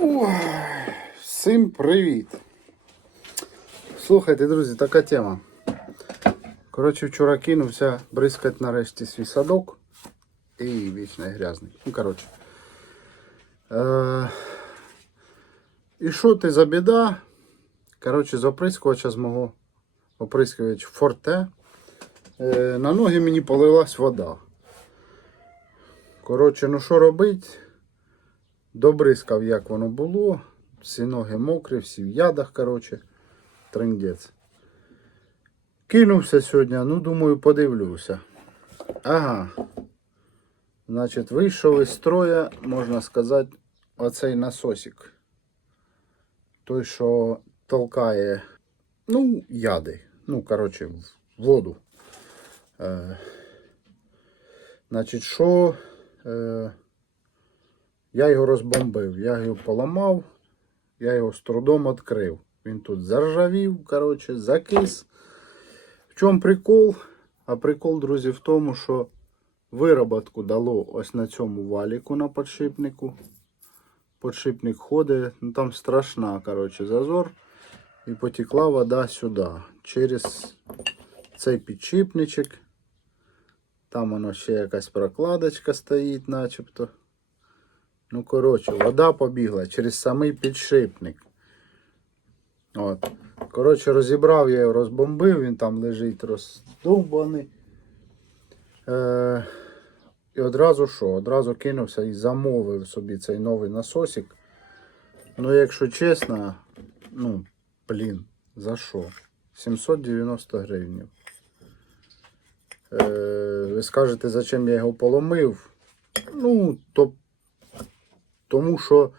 Ой, всім привіт! Слухайте, друзі, така тема. Коротше, вчора кинувся бризкати нарешті свій садок. І вічно грязний. Ну, коротше. Е- і що ти за біда? Коротше, з оприскувача з мого оприскувач форте. Е- на ноги мені полилась вода. Коротше, ну що робить? Добризкав, як воно було. Всі ноги мокрі, всі в ядах, коротше. Трендець. Кинувся сьогодні, ну думаю, подивлюся. Ага. Значить, вийшов із строя, можна сказати, оцей насосик. Той, що толкає, ну, яди. Ну, коротше, воду. Е, значить, що. Е, я його розбомбив, я його поламав, я його з трудом відкрив. Він тут заржавів, коротше, закис. В чому прикол? А прикол, друзі, в тому, що вироботку дало ось на цьому валіку на подшипнику. Подшипник ходить, ну там страшна, коротше, зазор. І потекла вода сюди. Через цей підшипничок. Там воно ще якась прокладочка стоїть, начебто. Ну, коротше, вода побігла через самий підшипник. От. Коротше, розібрав я його, розбомбив, він там лежить роздовбаний. Е, і одразу що? Одразу кинувся і замовив собі цей новий насосик. Ну, якщо чесно, ну, блін, за що? 790 гривень. Е, ви скажете, зачем я його поломив? Ну, то тому що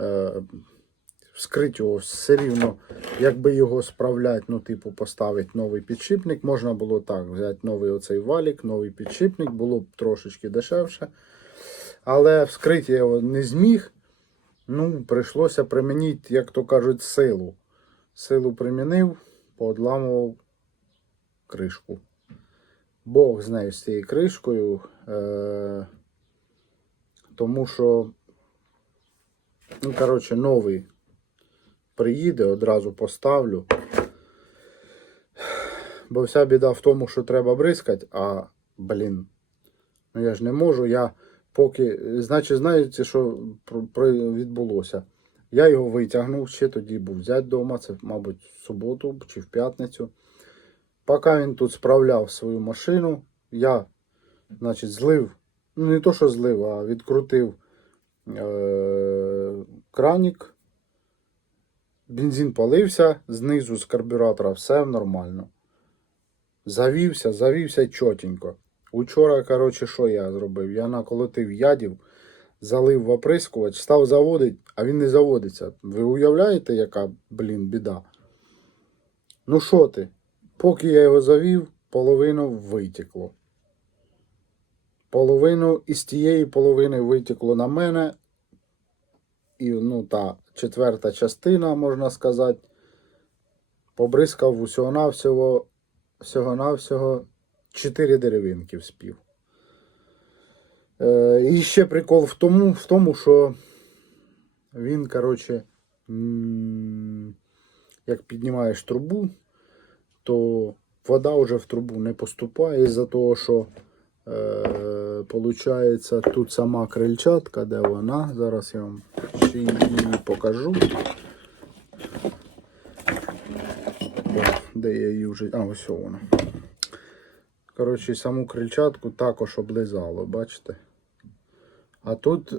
е, вскрити його все рівно, якби його справляти, ну, типу, поставити новий підшипник, можна було так, взяти новий оцей валік, новий підшипник, було б трошечки дешевше. Але вскрити я його не зміг. Ну, прийшлося примінити, як то кажуть, силу. Силу примінив, поодламував кришку. Бог з нею з цією кришкою. Е- тому що Ну, коротше, новий приїде, одразу поставлю. Бо вся біда в тому, що треба бризкати, а, блін, ну я ж не можу. Я поки, значить, знаєте, що відбулося? Я його витягнув, ще тоді був взяти вдома, це, мабуть, в суботу чи в п'ятницю. Поки він тут справляв свою машину, я, значить, злив, ну не то, що злив, а відкрутив кранік. Бензин полився, знизу з карбюратора все нормально. Завівся, завівся чотенько. Учора, коротше, що я зробив? Я наколотив ядів, залив в оприскувач, став заводити, а він не заводиться. Ви уявляєте, яка, блін, біда? Ну що ти? Поки я його завів, половину витекло. Половину із тієї половини витекло на мене. І ну, та четверта частина, можна сказати, побризкав усього-навсього, всього-навсього 4 деревинки вспів. Е, і ще прикол в тому, в тому, що він, коротше, як піднімаєш трубу, то вода вже в трубу не поступає із-за того, що е, получається тут сама крильчатка, де вона. Зараз я вам ще її покажу. Де я її вже. А, ось вона. Коротше, саму крильчатку також облизало, бачите? А тут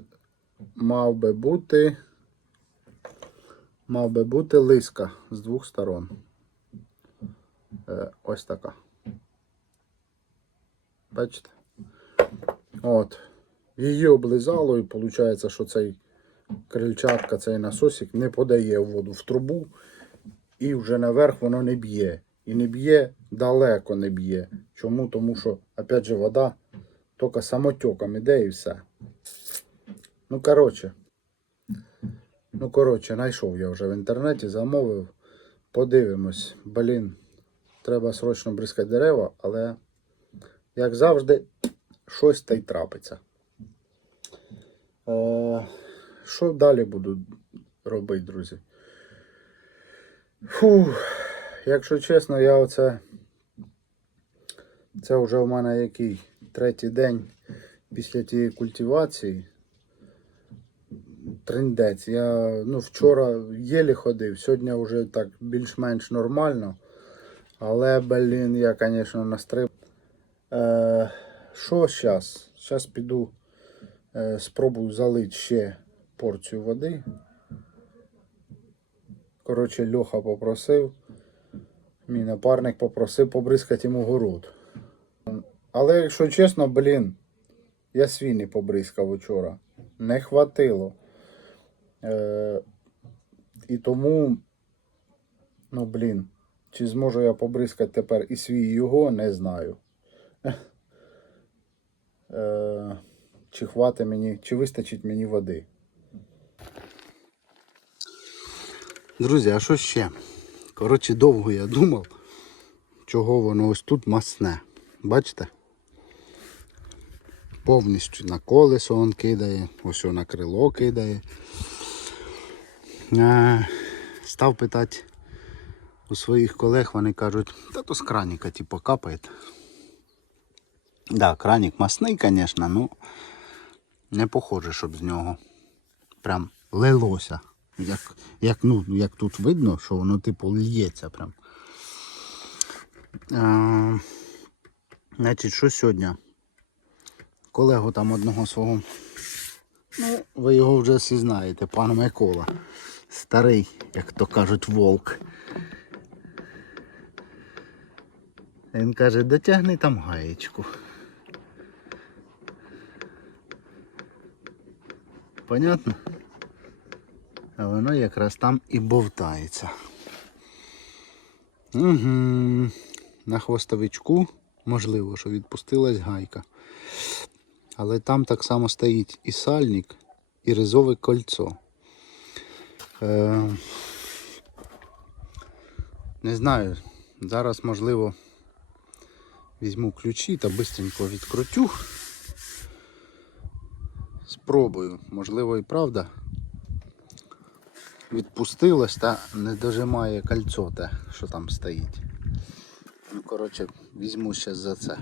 мав би бути. Мав би бути лиска з двох сторон. Е, ось така. Бачите? От. Її облизало і виходить, що цей крильчатка, цей насосик не подає воду в трубу і вже наверх воно не б'є. І не б'є, далеко не б'є. Чому? Тому що, опять же, вода тільки самотеком іде і все. Ну, коротше. Ну, коротше, знайшов я вже в інтернеті, замовив. Подивимось. Блін, треба срочно бризкати дерева, але, як завжди, щось та й трапиться. Е, що далі буду? робити, друзі. Фу, якщо чесно, я оце. Це вже в мене який третій день після тієї культивації. Триндець. Я ну, вчора єлі ходив, сьогодні вже так більш-менш нормально. Але, блін, я, звісно, настриб. Е, що зараз? Зараз піду е, спробую залити ще порцію води. Коротше, Льоха попросив. Мій напарник попросив побризкати йому город. Але якщо чесно, блін, я свій не побризкав вчора. Не хватило. Е, і тому, ну блін, чи зможу я побризкати тепер і свій його, не знаю. Е, чи хватить мені, чи вистачить мені води. Друзі, а що ще? Коротше, довго я думав, чого воно ось тут масне. Бачите? Повністю на колесо он кидає, ось на крило кидає. Е, став питати у своїх колег, вони кажуть, та то з краніка типу капає. Да, краник масний, звісно, ну не похоже, щоб з нього прям лилося. Як, як, ну, як тут видно, що воно типу лється прям. А, значить, що сьогодні? Колегу там одного свого. Ну, ви його вже всі знаєте, пан Микола. Старий, як то кажуть, волк. Він каже, дотягни там гаєчку. Понятно? А воно якраз там і бовтається. Угу. На хвостовичку, можливо, що відпустилась гайка. Але там так само стоїть і сальник, і ризове кольцо. Е, не знаю, зараз можливо візьму ключі та швидко відкрутю. Спробую, можливо і правда відпустилось та не дожимає кольцо те, що там стоїть. Ну, коротше, візьму ще за це.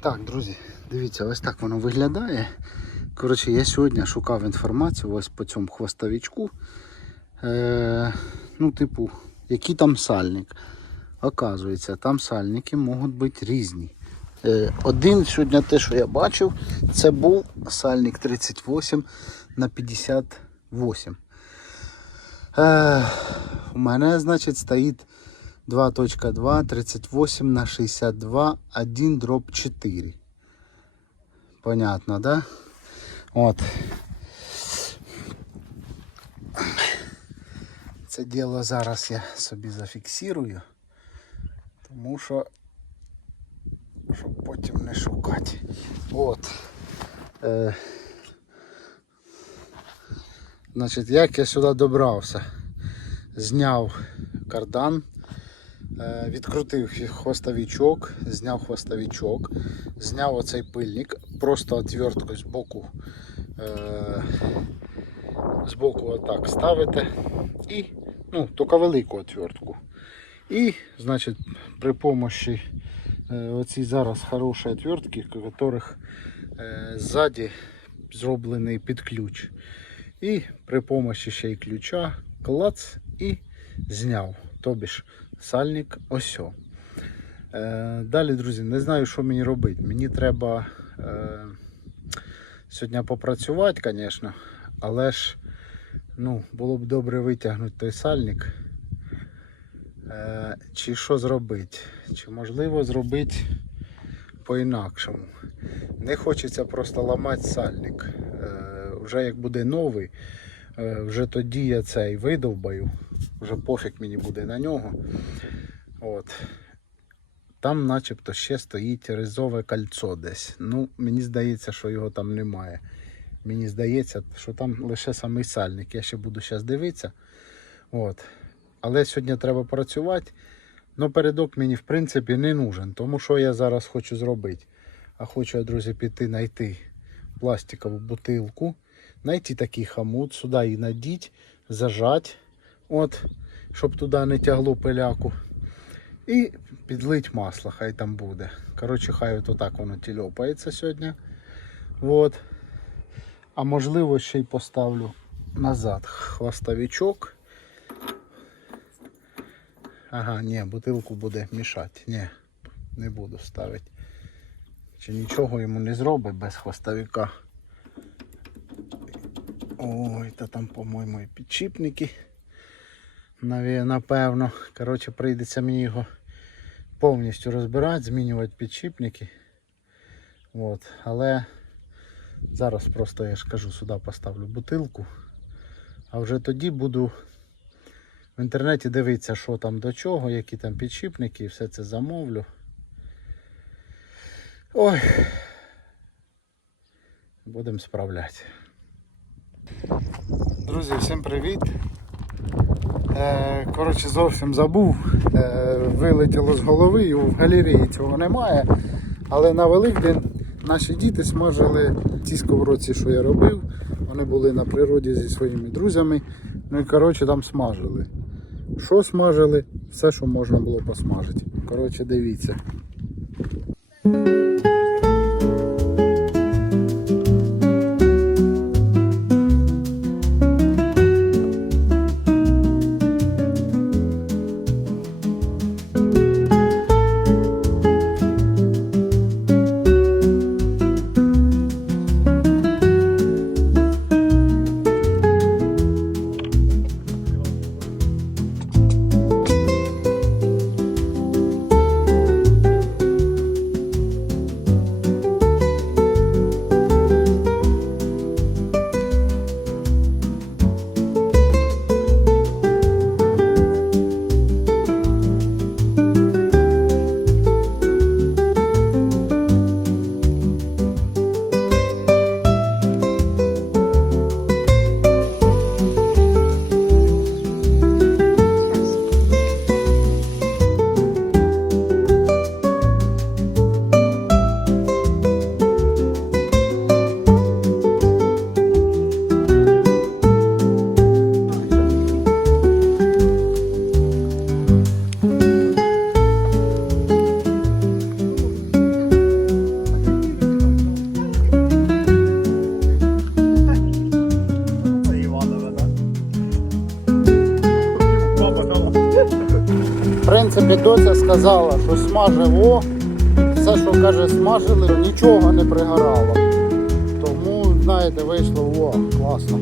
Так, друзі, дивіться, ось так воно виглядає. Коротше, я сьогодні шукав інформацію ось по цьому хвостовичку. Е, ну, типу, який там сальник. Оказується, там сальники можуть бути різні. Е, один сьогодні те, що я бачив, це був сальник 38 на 58. Е, у мене, значить, стоїть 2.2 38 на 62 1 дроп 4. Понятно, да? От. Це діло зараз я собі зафіксирую, тому що щоб потім не шукати. От. Е, значить, як я сюди добрався? Зняв кардан, е, відкрутив хвостовичок, зняв хвостовичок, зняв оцей пильник, просто отверткою з боку. Е, боку отак ставите і ну, тільки велику отвертку. І, значить, при помощі оці зараз хороші отвертки, у яких е, ззаді зроблений під ключ. І при помощі ще й ключа клац і зняв. Тобі сальник осьо. Е, далі, друзі, не знаю, що мені робити. Мені треба е, сьогодні попрацювати, звісно, але ж ну, було б добре витягнути той сальник. Е, чи що зробити? Чи можливо зробити по-інакшому? Не хочеться просто ламати сальник. Е, вже як буде новий, е, вже тоді я цей видовбаю. Вже пофіг мені буде на нього. От. Там начебто ще стоїть ризове кольцо десь. Ну, мені здається, що його там немає. Мені здається, що там лише самий сальник. Я ще буду зараз дивитися. От. Але сьогодні треба працювати. Ну, передок мені, в принципі, не нужен. Тому що я зараз хочу зробити. А хочу я, друзі, піти знайти пластикову бутилку Найти такий хамут, сюди і надіть, зажать, от, щоб туди не тягло пиляку. І підлить масло, хай там буде. Коротше, хай от так воно тільопається сьогодні. От. А можливо ще й поставлю назад хвостовичок. Ага, ні, бутилку буде мішати. Ні, не буду ставити. Чи нічого йому не зробить без хвостовика. Ой, та там, по-моєму, і підчіпники. Напевно. Коротше, прийдеться мені його повністю розбирати, змінювати підчіпники. От. Але зараз просто я ж кажу, сюди поставлю бутилку. А вже тоді буду в інтернеті дивитися, що там до чого, які там підшипники, і все це замовлю. Ой. Будемо справляти. Друзі, всім привіт. Е, коротше, зовсім забув. Е, вилетіло з голови і в галереї цього немає. Але на Великдень наші діти смажили ті сковородці, що я робив. Вони були на природі зі своїми друзями. Ну і коротше там смажили. Що смажили? Все, що можна було посмажити. Коротше, дивіться. Принципі, сказала, що смажив все, що каже, смажили, нічого не пригорало. Тому, знаєте, вийшло о, класно.